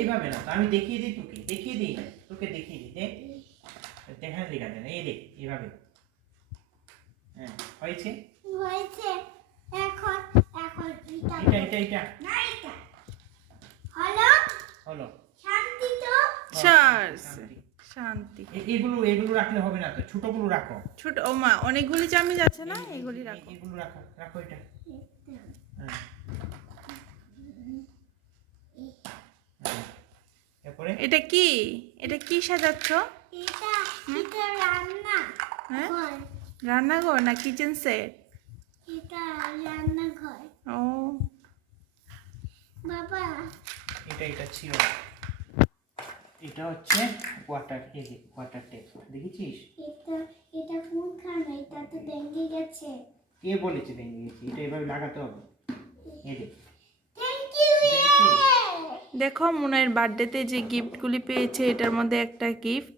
এইভাবে না, আমি দেখিয়ে দিই তোকে, দেখিয়ে দিই তোকে, দেখিয়ে দিই। দেখ দেখা দেখা যায় না, এই দেখ এইভাবে। হ্যাঁ হয়েছে হয়েছে। এখন এখন এটা না, এটা হলো হলো শান্তি। তো শান্তি। এগুলো এগুলো রাখলে হবে না তো, ছোটগুলো রাখো। ছোট ও মা অনেকগুলি চামচ আছে না, এগুলি রাখো। এগুলো রাখো, রাখো এটা। হ্যাঁ তারপরে এটা কি, এটা কি সাজাচ্ছ? এটা এটা রান্না হ্যাঁ ঘর। রান্নাঘর না কিচেন সেট? এটা রান্নাঘর ও বাবা। এটা ছিল, এটা হচ্ছে ওয়াটার, এই যে ওয়াটার ট্যাপ, দেখেছিস? এটা এটা কোনখানে? এটা তো ভেঙে গেছে। কে বলেছে ভেঙে গেছে? এটা এভাবে লাগাতে হবে, এই যে। Thank you. দেখো মুনের বার্থডেতে যে গিফটগুলি পেয়েছে, এটার মধ্যে একটা গিফট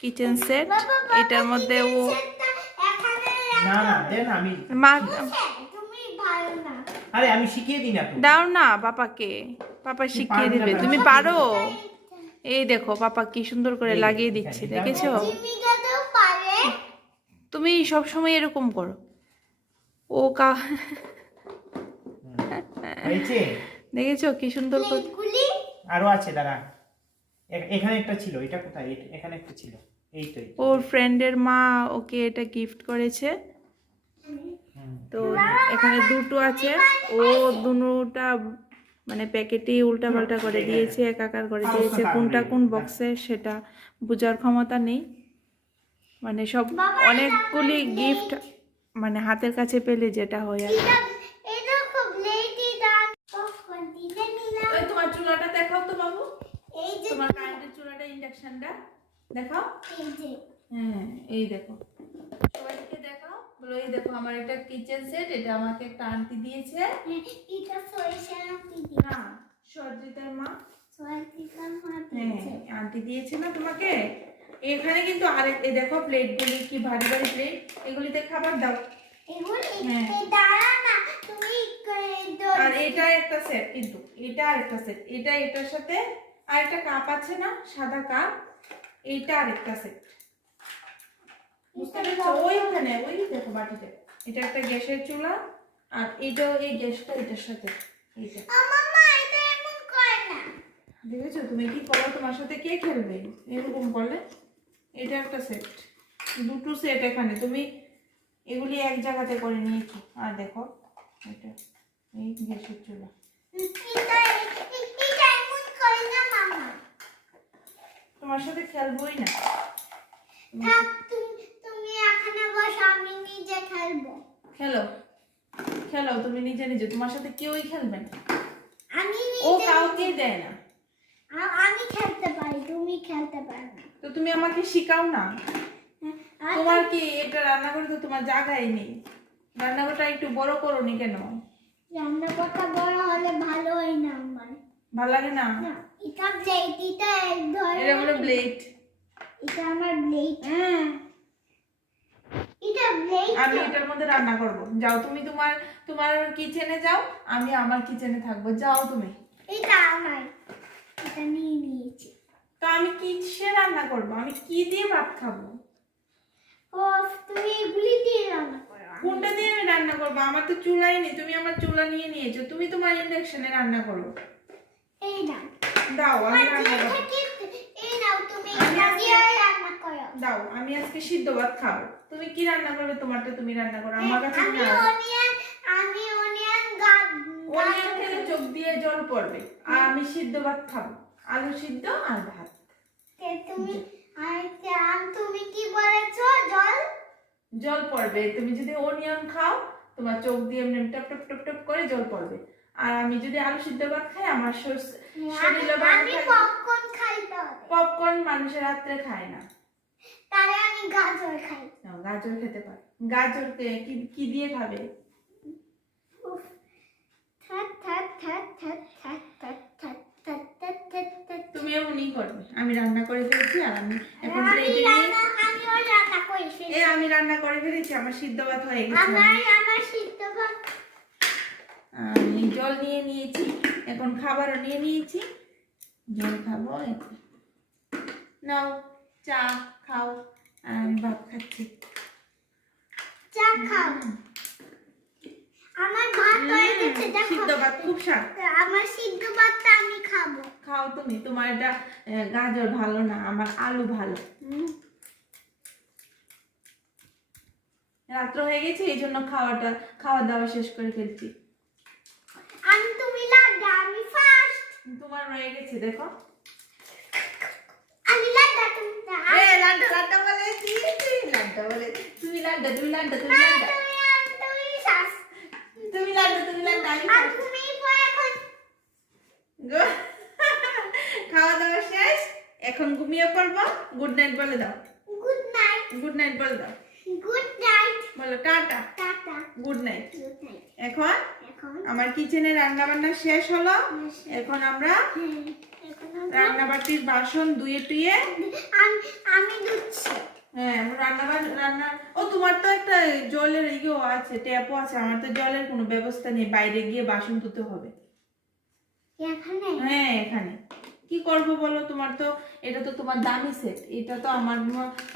কিচেন সেট, এটার মধ্যে ও না না দেন, আমি মা তুমি ভালো না। আরে আমি শিখিয়ে দিই না তো। দাও না পাপাকে, পাপা শিখিয়ে দিবে, তুমি পারো। এই দেখো পাপা কি সুন্দর করে লাগিয়ে দিচ্ছে, দেখেছো? জিমি দাদাও পারে। তুমি সব সময় এরকম করো। ও কা হয়েছে, দেখেছো কি সুন্দর করে? প্লেটগুলি আরো আছে, দাঁড়া। এখানে একটা ছিল, এটা কোথায়? এখানে একটা ছিল, এই তো। ওর ফ্রেন্ডের মা ওকে এটা গিফট করেছে, তো এখানে দুটো আছে। ও দুটোটা মানে প্যাকেটে উল্টা পাল্টা করে দিয়েছে, একাকার করে দিয়েছে, কোনটা কোন বক্সে সেটা বোঝার ক্ষমতা নেই। মানে সব অনেকগুলি গিফট মানে হাতের কাছে পেলে যেটা হয় আর কি। এটা খুব লেটি দান পপকর্ন দিতে নিলাম। ওই তোমার চুলাটা দেখাও তো বাবু, এই যে তোমার কারেন্টের চুলাটা, ইন্ডাকশনটা দেখাও। এই যে হ্যাঁ এই দেখো, সবাইকে দেখাও, বলো এই দেখো আমার একটা কিচেন সেট, এটা আমাকে একটা আন্টি দিয়েছে। এটা সরিষা দিদি। না সর্জিতার মা, সরিষা মা হ্যাঁ দিয়েছে। আন্টি দিয়েছে না তোমাকে। এখানে কিন্তু আরেক, এই দেখো প্লেটগুলি কি ভারী ভারী প্লেট, এগুলিতে খাবার দাও। এগুলি হ্যাঁ। এই দাঁড়া না, তুমি আর এটা একটা সেট, কিন্তু এটা আরেকটা সেট, এটা এটার সাথে আরেকটা কাপ আছে না, সাদা কাপ, এইটা আরেকটা সেট, বুঝতে পেরেছো? ওইখানে ওই দেখো বাটিতে, এটা একটা গ্যাসের চুলা, আর এইটাও এই গ্যাসটা এটার সাথে, এইটা আমার মা এটা এমন করে না। দেখেছো? তুমি কি করো, তোমার সাথে কে খেলবে এরকম করলে? এটা একটা সেট, দুটো সেট এখানে, তুমি এগুলি এক জায়গাতে করে নিয়েছো। আর দেখো এটা এই গ্যাসের চুলা, এটা এটা এমন করে না মামা। তোমার সাথে খেলবোই না। থাক, তুমি এখানে বসো, আমি নিজে খেলবো। খেলো খেলো তুমি নিজে নিজে, তোমার সাথে কেউই খেলবে না, আমি ও নিজে কাউকে দেয় না। আমি খেলতে পারি, তুমি খেলতে পারো না। তো তুমি আমাকে শিখাও না। আর তোমার কি এটা রান্নাঘরে তো তোমার জায়গাই নেই, রান্নাঘরটা একটু বড় করো নি কেন? রান্নাঘরটা বড় হলে ভালো হয় না আমার। ভালো লাগে না? না, এটা ব্লেড, এটা এক ধরনের। এটা বলে ব্লেড। এটা আমার ব্লেড। এটা ব্লেড। আমি এটার মধ্যে রান্না করব, যাও তুমি তোমার তোমার কিচেনে যাও, আমি আমার কিচেনে থাকবো, যাও তুমি। এটা আমার, এটা নিয়ে নিয়েছি। তো আমি কিসে রান্না করব, আমি কি দিয়ে ভাত খাবো? ও তুমি এগুলি দিয়ে রান্না করো। কোনটা দিয়ে আমি রান্না করবো? আমার তো চুলাই নেই, তুমি আমার চুলা নিয়ে নিয়েছো, তুমি তোমার ইন্ডাকশনে রান্না করো। এই না, দাও আমি রান্না করবো। এই নাও, তুমি এটা দিয়ে রান্না করো। দাও আমি আজকে সিদ্ধ ভাত খাবো। তুমি কি রান্না করবে? তোমারটা তুমি রান্না করো, আমার কাছে আমি নাও। অনিয়ন অনিয়ন খেলে চোখ দিয়ে জল পড়বে, আর আমি সিদ্ধ ভাত খাবো, আলু সিদ্ধ আর ভাত। তুমি তুমি কি বলেছো? জল জল পড়বে, তুমি যদি অনিয়ন খাও তোমার চোখ দিয়ে এমনি টপ টপ টপ টপ করে জল পড়বে, আর আমি যদি আলু সিদ্ধ ভাত খাই আমার শরীরে আমি পপকর্ন খাই তো। পপকর্ন মানুষের রাত্রে খায় না, তাহলে আমি গাজর খাই। নাও, গাজর খেতে পারে। গাজর কি দিয়ে খাবে? উফ, থাক থাক থাক থাক থাক থাক থাক থাক থাক থাক থাক। তুমি এমনই করবে। আমি রান্না করে ফেলেছি, আর আমি এখন প্লেটে নিয়ে আমিও রান্না করে ফেলেছি। আমি রান্না করে ফেলেছি, আমার সিদ্ধ ভাত হয়ে গেছে। আমার সিদ্ধ ভাত। আমি জল নিয়ে নিয়েছি, এখন খাবারও নিয়ে নিয়েছি, জল খাবো এই যে। নাও চা খাও আর আমি ভাত খাচ্ছি। চা খাও। আমার ভাত হয়ে গেছে, দেখো। সিদ্ধ ভাত খুব স্বাদ। আমার সিদ্ধ ভাতটা আমি খাবো। খাও তুমি, তোমার এটা গাজর ভালো না, আমার আলু ভালো। রাত্র হয়ে গেছে এই জন্য খাওয়া দাওয়া শেষ করে ফেলছি। তুমি লাড্ডা, আমি ফার্স্ট। তোমার রয়ে গেছে দেখো। আমি লাড্ডা, তুমি লাড্ডা বলে লাড্ডা বলে তুমি লাড্ডা তুমি লাড্ডা, আমি আর তুমি এখন খাওয়া দাওয়া শেষ, এখন ঘুমিয়ে পড়বো। গুড নাইট বলে দাও। Good night. গুড নাইট বলে দাও। Good night. বলো tata. Tata. Good night. Good night. এখন এখন আমার কিচেনে রান্না বান্না শেষ হলো। এখন আমরা রান্না বাটির বাসন ধুয়ে টুয়ে আমি ধুচ্ছি। হ্যাঁ রান্না। ও তোমার তো একটা জলের ইয়েও আছে, ট্যাপও আছে। আমার তো জলের কোনো ব্যবস্থা নেই, বাইরে গিয়ে বাসন ধুতে হবে। এখানে? হ্যাঁ এখানে। কি করব বলো, তোমার তো এটা তো তোমার দামি সেট, এটা তো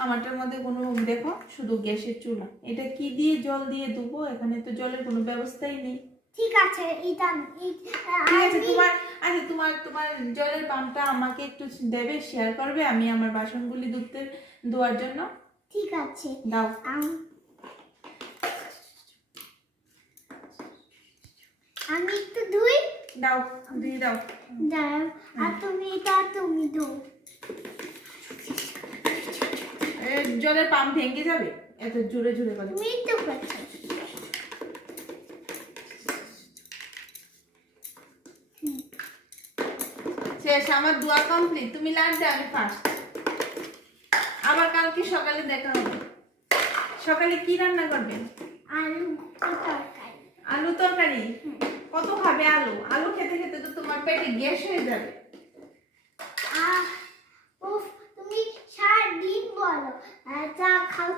আমারটার মধ্যে কোনো, দেখো শুধু গ্যাসের চুলা, এটা কি দিয়ে জল দিয়ে ধুবো? এখানে তো জলের কোনো ব্যবস্থাই নেই। ঠিক আছে, এটা ঠিক আছে, তোমার জলের পাম্পটা আমাকে একটু দেবে, শেয়ার করবে, আমি আমার বাসনগুলি ধোয়ার জন্য। ঠিক আছে, দাও। আমি একটু ধুই। দাও, দিয়ে দাও। দাও, আর তুমি ধো। জলের পাম্প ভেঙে যাবে এত জোরে জোরে বলে। তুমি তো করছো। শেষ, আমার দোয়া কমপ্লিট। তুমি লাড্ডা, আমি ফার্স্ট। আবার কালকে সকালে দেখা হবে। সকালে কি রান্না করবেন? আলু তরকারি। কত খাবে আলু? আলু খেতে খেতে তো তোমার পেটে গ্যাস হয়ে যাবে। তুমি সারাদিন বলো চা খাও,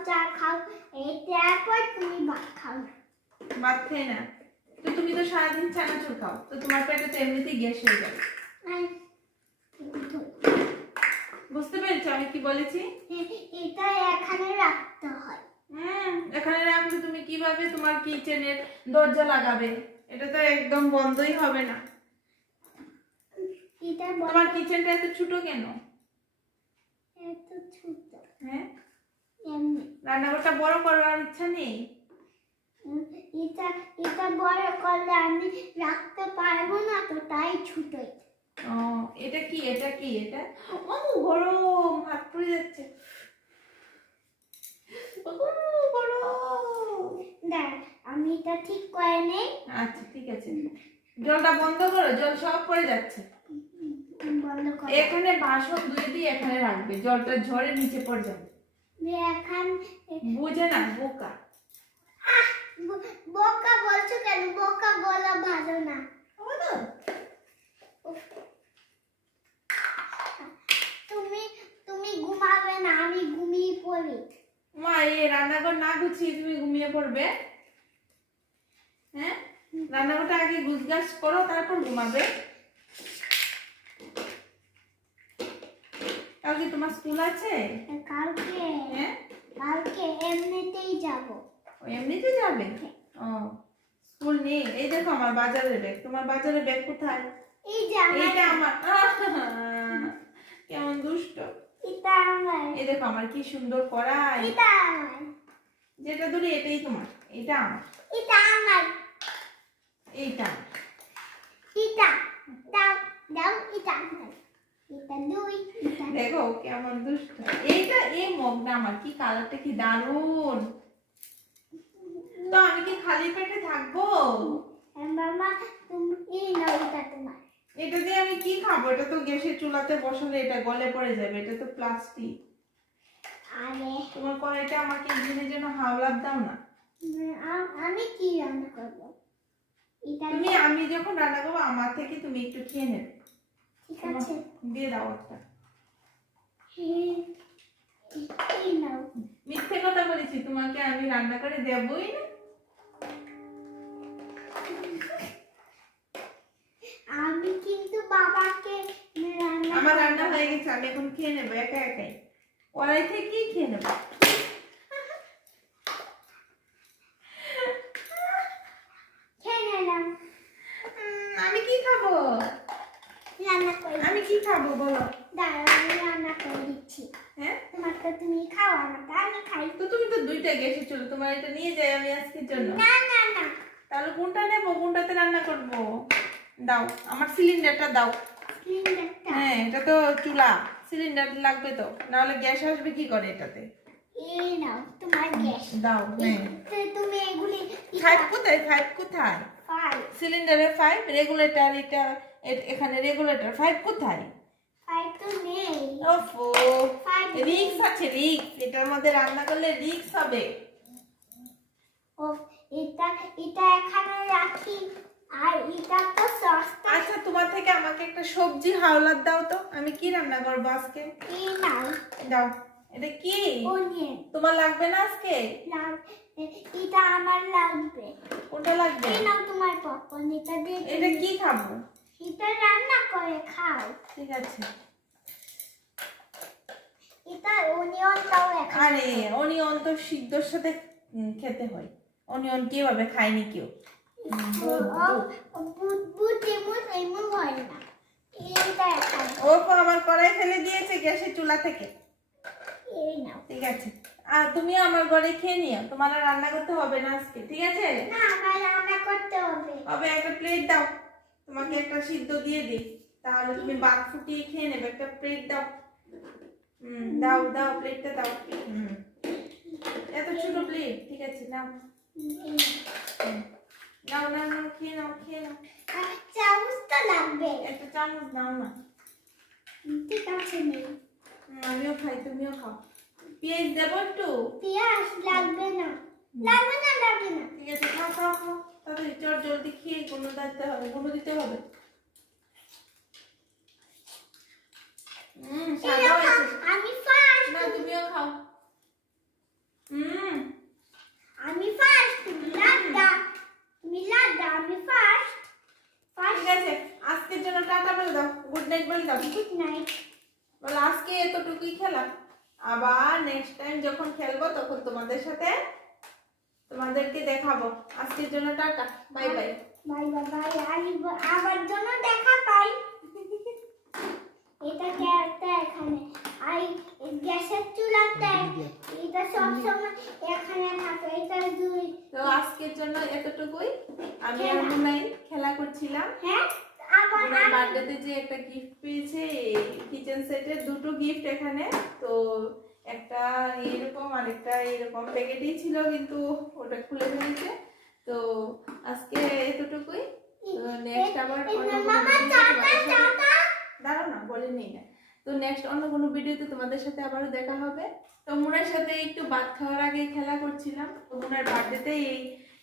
তারপর তুমি ভাত খাও না। ভাত খাই না তো তুমি তো সারাদিন চানাচুর খাও, তো তোমার পেটে তো এমনিতেই গ্যাস হয়ে যাবে। বুঝতে পেরেছো আমি কি বলেছি? এটা এখানে রাখতে হয়। এখানে রাখলে তুমি কিভাবে তোমার কিচেনের দরজা লাগাবে? এটা তো একদম বন্ধই হবে না। তোমার কিচেনটা এত ছোট কেন? এত ছোট? হ্যাঁ, এমনি। রান্নাঘরটা বড় করার ইচ্ছা নেই? এটা বড় করলে আমি রাখতে পারবো না, তো তাই ছোট। এটা কি? এটা ও গরম, হাত পুড়ে যাচ্ছে। আমি এটা ঠিক করে নেই। আচ্ছা ঠিক আছে, জলটা বন্ধ করো, জল সব পড়ে যাচ্ছে। বন্ধ করো। এখানে বাসন ধুয়ে দিয়ে এখানে রাখবে, জলটা ঝরে নিচে পড়ে যাবে। বুঝে না, বোকা। বোকা বলছো কেন? বোকা বলা ভালো না। তুমি ঘুমাবে না, আমি ঘুমিয়ে পড়ি। মা, এই রান্নাঘর না গুছিয়ে তুমি ঘুমিয়ে পড়বে? হ্যাঁ, রান্নাঘরটা আগে গুছগাছ করো, তারপর ঘুমাবে। কালকে তোমার স্কুল আছে? কালকে? হ্যাঁ, কালকে এমনিতেই যাব। এমনিতে যাবে? ও, স্কুল নেই। এই দেখো আমার বাজারের ব্যাগ। তোমার বাজারের ব্যাগ কোথায়? এই যে এইটা আমার। কেমন দুষ্ট। এটা আমার। এই দেখো আমার কি সুন্দর কড়াই। এটা আমার। যেটা ধরি এটাই তোমার, এটা আমার। এটা আমার। এইটা এটা দাও, এটা আমার। এটা দুই। দেখো কেমন দুষ্ট। এইটা, এই মগটা আমার। কি কালারটা কি দারুণ। তো আমি কি খালি পেটে থাকবো? মামা, তুমি এই নাও, এটা তোমার। এটা দিয়ে আমি কি খাবো? এটা তো গ্যাসের চুলাতে বসালে এটা গলে পড়ে যাবে, এটা তো প্লাস্টিক। আরে তোমার কড়াইটা আমাকে একদিনের জন্য হাওলাত দাও না। আমি কি রান্না করবো? আমি যখন রান্না করবো আমার থেকে তুমি একটু খেয়ে নেবে। ঠিক আছে, দিয়ে দাও একটা। এই নাও। মিথ্যে কথা বলেছি তোমাকে, আমি রান্না করে দেবই না। আমি কিন্তু বাবাকে রান্না আমার রান্না হয়ে গেছে, আমি এখন খেয়ে নেবো একা একাই, কড়াই থেকেই খেয়ে নেবো। খেয়ে নিলাম। আমি কি খাবো? রান্না করে আমি কি খাবো বলো? দাঁড়াও, আমি রান্না করে দিচ্ছি। হ্যাঁ, তোমার তো তুমি খাও, আমারটা আমি খাই। তো তুমি তো দুইটা গ্যাসে চলো, তোমার এটা নিয়ে যাই আমি আজকের জন্য। না না না, তাহলে কোনটা নেবো, কোনটাতে রান্না করবো? দাও আমার সিলিন্ডারটা দাও। সিলিন্ডারটা হ্যাঁ, এটা তো চুলা, সিলিন্ডার লাগবে তো, নাহলে গ্যাস আসবে কি করে এটাতে? এই নাও তোমার গ্যাস। দাও। হ্যাঁ, তুমি এগুলি ফাইভ কোথায়? ফাইভ কোথায়? ফাই সিলিন্ডারে ফাইভ, রেগুলেটর এটা এখানে রেগুলেটর, ফাইভ কোথায়? ফাই তো নেই। ওফো, ফাইভ রিক্স আছে, রিক্স, এটার মধ্যে রান্না করলে রিক্স হবে। ও এটা এটা এখানে রাখি, আর এটা তো সস্তা। আচ্ছা, তোমার থেকে আমাকে একটা সবজি হাওলাত দাও তো, আমি কি রান্না করবো আজকে? এই নাও দাও। এটা কি অনিয়ন। তোমার লাগবে না আজকে? এটা আমার লাগবে। কোনটা লাগবে? এই নাও তোমার পপকর্ন, এটা দিয়ে এটা কি খাবো? এটা রান্না করে খাও। ঠিক আছে। এটা অনিয়নটাও এখানে। আরে অনিয়ন তো সিদ্ধর সাথে খেতে হয়, অনিয়ন কিভাবে খায়নি কেউ? বুট এমন হয় না। এটা এখানে। ও আমার কড়াই ফেলে দিয়েছে গ্যাসের চুলা থেকে। এই নাও। ঠিক আছে, আর তুমি আমার ঘরে খেয়ে নিও, তোমার আর রান্না করতে হবে না আজকে, ঠিক আছে? না, আমার রান্না করতে হবে। তবে একটা প্লেট দাও, তোমাকে একটা সিদ্ধ দিয়ে দিই, তাহলে তুমি ভাত ফুটিয়ে খেয়ে নেবে। একটা প্লেট দাও। দাও দাও, প্লেটটা দাও। এত ছোট প্লেট, ঠিক আছে নাও। নাও নাও নাও, খেয়ে নাও, খেয়ে নাও। চামচ তো লাগবে। একটা চামচ নাও না। ঠিক আছে নেই। আমিও খাই, তুমিও খাও। পেঁয়াজ দেবো একটু? পেঁয়াজ লাগবে না, লাগবে না, লাগবে না। ঠিক আছে, খাও খাও খাও, তাড়াতাড়ি চট জলদি খেয়ে গুঁড়ো দিতে হবে, গুঁড়ো দিতে হবে। স্বাদও হয়েছে। আমি ফার্স্ট। না, তুমিও খাও। আমি ফার্স্ট। তুমি লাড্ডা, তুমি লাড্ডা, আমি ফার্স্ট। ঠিক আছে, আজকের জন্য টাটা বলে দাও, গুড নাইট বলে দাও। Good night. বলে আজকে এতটুকুই খেলাম, আবার নেক্সট টাইম যখন খেলবো তখন তোমাদেরকে দেখাবো। আজকের জন্য tata, bye bye. Bye bye bye, আবার জন্য দেখা পাই। এটা ক্যারেক্টার এখানে, আর গ্যাসের চুলাতে এটা সবসময় এখানে থাকে। এটা দুই। তো আজকের জন্য এতটুকুই। আমি আর মুনাই খেলা করছিলাম। হ্যাঁ, আবার মুনাই বার্থডেতে যে একটা গিফট পেয়েছে, কিচেন সেটের দুটো গিফট এখানে, তো একটা এরকম আর একটা এরকম প্যাকেটেই ছিল, কিন্তু ওটা খুলে ফেলেছে। তো আজকে এতটুকুই। তো নেক্সট আবার দাঁড়াও না, বলে নেই না। তো নেক্সট অন্য কোনো ভিডিওতে তোমাদের সাথে আবারও দেখা হবে। তো মুনার সাথে একটু ভাত খাওয়ার আগে খেলা করছিলাম। তো মুনার বার্থডেতে এই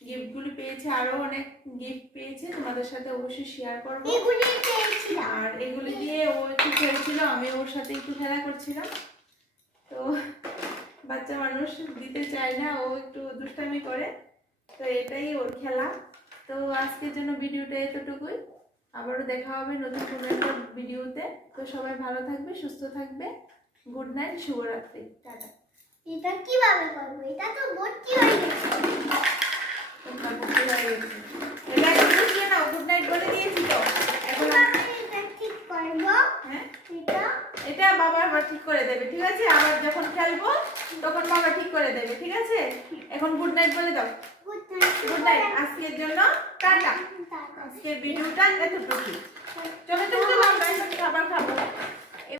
গিফটগুলি পেয়েছে, আরো অনেক গিফট পেয়েছে, তোমাদের সাথে অবশ্যই শেয়ার করবো। এগুলি পেয়েছিলাম। আর এগুলি দিয়ে ও একটু খেলছিল, আমি ওর সাথে একটু খেলা করছিলাম। তো বাচ্চা মানুষ দিতে চায় না, ও একটু দুষ্টামি করে, তো এটাই ওর খেলা। তো আজকের জন্য ভিডিওটা এতটুকুই। আবারও দেখা হবে নতুন কোনো একটা ভিডিওতে। তো সবাই ভালো থাকবে, সুস্থ থাকবে। গুড নাইট, শুভরাত্রি, টাটা। এটা কিভাবে করবো? এটা তো ভর্তি হয়ে গেছে। তোমরা বুঝতে পারবে। এটা একটু বুঝিয়ে নাও, গুড নাইট বলে দিয়েছি তো। এখন কিভাবে এটা ঠিক করবো? হ্যাঁ, এটা এটা বাবা আবার ঠিক করে দেবে, ঠিক আছে? আবার যখন খেলবো তখন বাবা ঠিক করে দেবে, ঠিক আছে? এখন গুড নাইট বলে দাও। Good night. গুড নাইট, আজকের জন্য টাটা। আজকের ভিডিওটা এতটুকু। চলো চলো চলো, আমরা এখন খাবার খাবো।